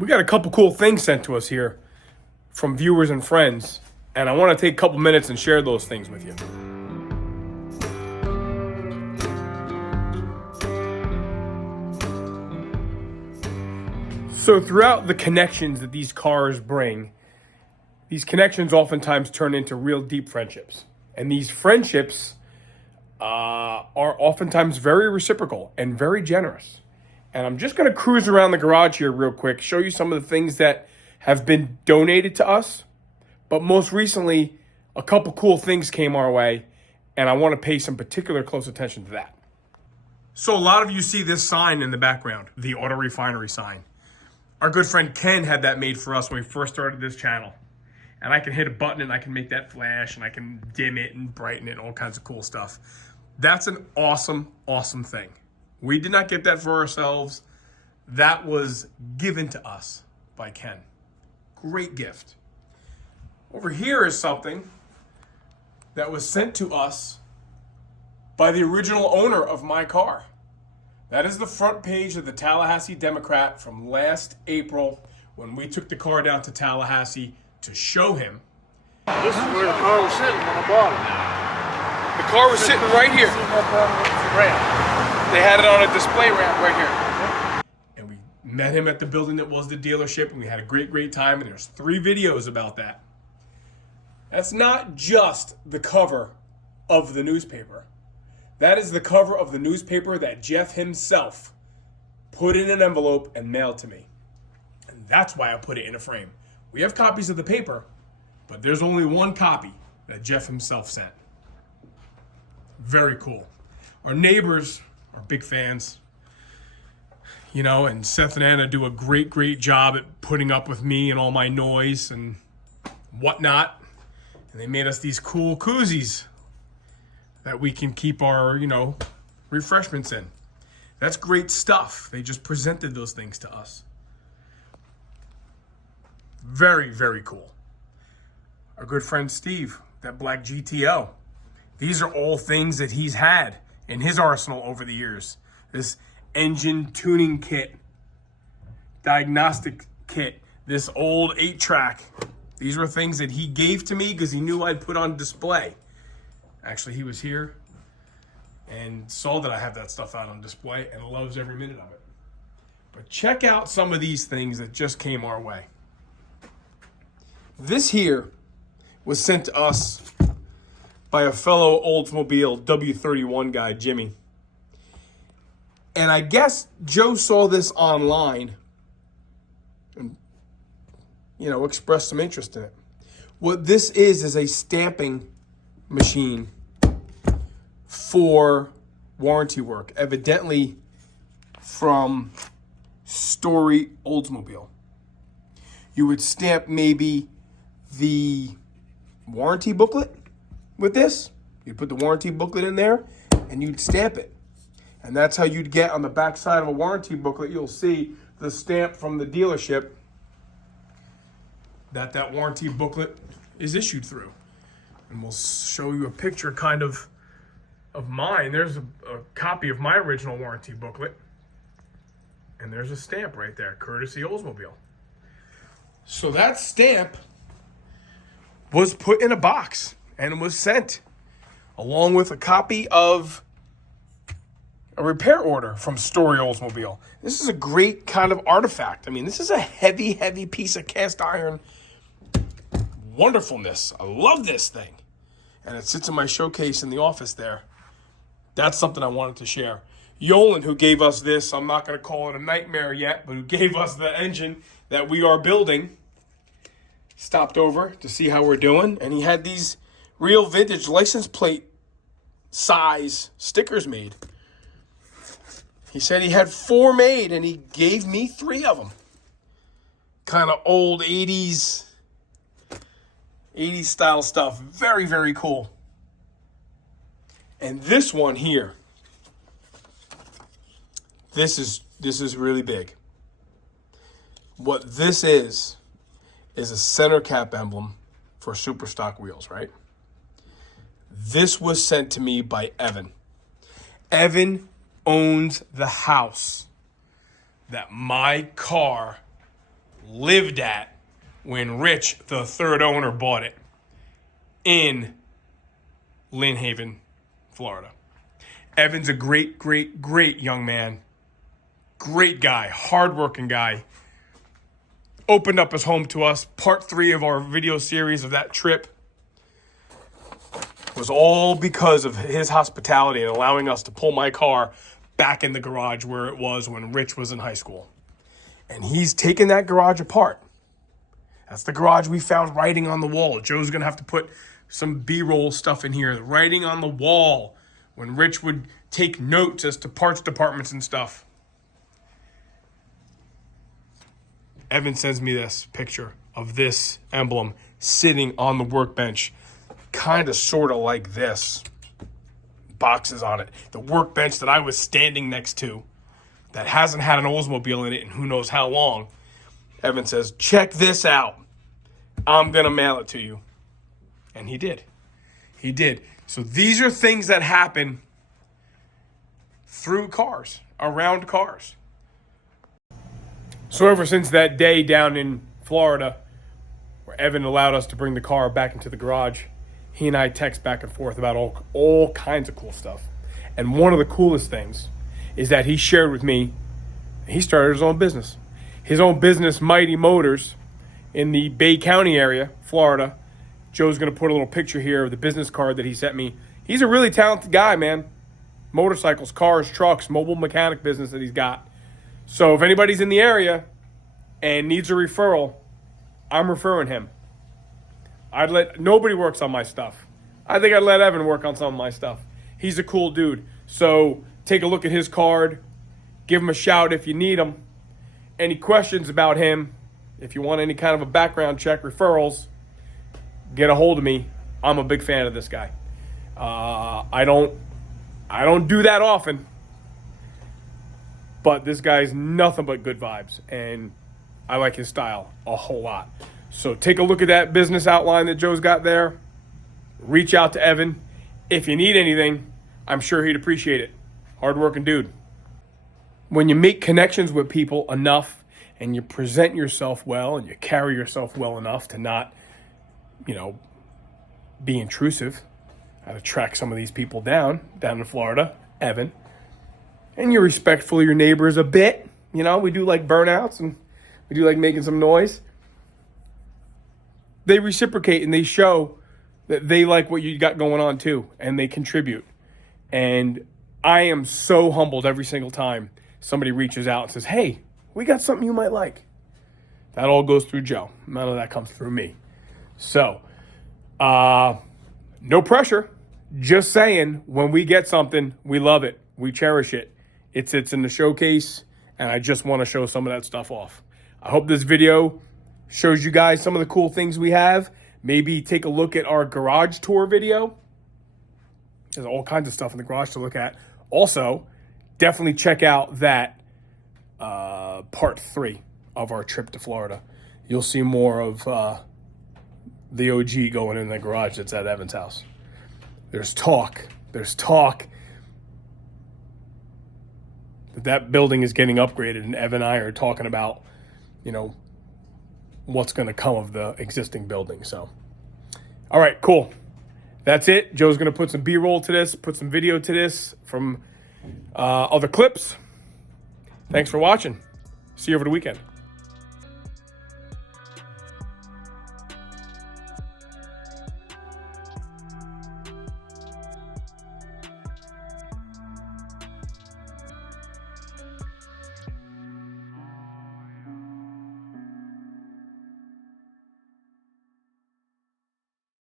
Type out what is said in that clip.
We got a couple cool things sent to us here from viewers and friends, and I want to take a couple minutes and share those things with you. So throughout the connections that these cars bring, these connections oftentimes turn into real deep friendships. And these friendships are oftentimes very reciprocal and very generous. And I'm just going to cruise around the garage here real quick, show you some of the things that have been donated to us. But most recently, a couple cool things came our way, and I want to pay some particular close attention to that. So a lot of you see this sign in the background, the Auto Refinery sign. Our good friend Ken had that made for us when we first started this channel. And I can hit a button and I can make that flash and I can dim it and brighten it and all kinds of cool stuff. That's an awesome, awesome thing. We did not get that for ourselves. That was given to us by Ken. Great gift. Over here is something that was sent to us by the original owner of my car. That is the front page of the Tallahassee Democrat from last April when we took the car down to Tallahassee to show him. This is where the car was sitting when I bought it. The car was sitting right here. They had it on a display ramp right here. And we met him at the building that was the dealership, and we had a great, great time, and there's 3 videos about that. That's not just the cover of the newspaper. That is the cover of the newspaper that Jeff himself put in an envelope and mailed to me. And that's why I put it in a frame. We have copies of the paper, but there's only one copy that Jeff himself sent. Very cool. Our neighbors are big fans, you know, and Seth and Anna do a great, great job at putting up with me and all my noise and whatnot. And they made us these cool koozies that we can keep our, you know, refreshments in. That's great stuff. They just presented those things to us. Very, very cool. Our good friend Steve, that black GTO. These are all things that he's had in his arsenal over the years. This engine tuning kit, diagnostic kit, this old 8-track. These were things that he gave to me because he knew I'd put on display. Actually, he was here and saw that I have that stuff out on display and loves every minute of it. But check out some of these things that just came our way. This here was sent to us by a fellow Oldsmobile W31 guy, Jimmy. And I guess Joe saw this online and, you know, expressed some interest in it. What this is a stamping machine for warranty work, evidently from Story Oldsmobile. You would stamp maybe the warranty booklet with this. You'd put the warranty booklet in there and you'd stamp it. And that's how you'd get on the back side of a warranty booklet, you'll see the stamp from the dealership that warranty booklet is issued through. And we'll show you a picture kind of mine. There's a copy of my original warranty booklet. And there's a stamp right there, courtesy Oldsmobile. So that stamp was put in a box and was sent along with a copy of a repair order from Story Oldsmobile. This is a great kind of artifact. I mean, this is a heavy, heavy piece of cast iron wonderfulness. I love this thing. And it sits in my showcase in the office there. That's something I wanted to share. Yolan, who gave us this, I'm not going to call it a nightmare yet, but who gave us the engine that we are building, stopped over to see how we're doing. And he had these real vintage license plate size stickers made. He said he had 4 made and he gave me 3 of them. Kind of old 80s style stuff. Very, very cool. And this one here, this is really big. What this is a center cap emblem for super stock wheels, right? This was sent to me by Evan. Evan owns the house that my car lived at when Rich, the third owner, bought it in Lynn Haven, Florida. Evan's a great, great, great young man. Great guy, hardworking guy. Opened up his home to us. Part 3 of our video series of that trip was all because of his hospitality and allowing us to pull my car back in the garage where it was when Rich was in high school. And he's taken that garage apart. That's the garage we found writing on the wall. Joe's going to have to put some B-roll stuff in here. The writing on the wall when Rich would take notes as to parts departments and stuff. Evan sends me this picture of this emblem sitting on the workbench. Kind of sort of like this. Boxes on it. The workbench that I was standing next to that hasn't had an Oldsmobile in it in who knows how long. Evan says, check this out. I'm going to mail it to you. And he did. He did. So these are things that happen through cars, around cars. So ever since that day down in Florida, where Evan allowed us to bring the car back into the garage, he and I text back and forth about all kinds of cool stuff. And one of the coolest things is that he shared with me, he started his own business. His own business, Mighty Motors, in the Bay County area, Florida. Joe's going to put a little picture here of the business card that he sent me. He's a really talented guy, man. Motorcycles, cars, trucks, mobile mechanic business that he's got. So if anybody's in the area and needs a referral, I'm referring him. Nobody works on my stuff. I think I'd let Evan work on some of my stuff. He's a cool dude. So take a look at his card. Give him a shout if you need him. Any questions about him, if you want any kind of a background check, referrals, get a hold of me. I'm a big fan of this guy. I don't do that often, but this guy's nothing but good vibes, and I like his style a whole lot. So take a look at that business outline that Joe's got there. Reach out to Evan. If you need anything, I'm sure he'd appreciate it. Hardworking dude. When you make connections with people enough and you present yourself well and you carry yourself well enough to not, be intrusive, I'd track some of these people down in Florida, Evan. And you're respectful of your neighbors a bit. We do like burnouts and we do like making some noise. They reciprocate and they show that they like what you got going on too, and they contribute. And I am so humbled every single time somebody reaches out and says, hey, we got something you might like. That all goes through Joe. None of that comes through me. So, no pressure. Just saying, when we get something, we love it. We cherish it. It sits in the showcase, and I just want to show some of that stuff off. I hope this video shows you guys some of the cool things we have. Maybe take a look at our garage tour video. There's all kinds of stuff in the garage to look at. Also, definitely check out that part 3 of our trip to Florida. You'll see more of the OG going in the garage that's at Evan's house. There's talk that building is getting upgraded, and Evan and I are talking about, what's going to come of the existing building. So, all right, cool. That's it. Joe's going to put some B-roll to this, put some video to this from other clips. Thanks for watching. See you over the weekend.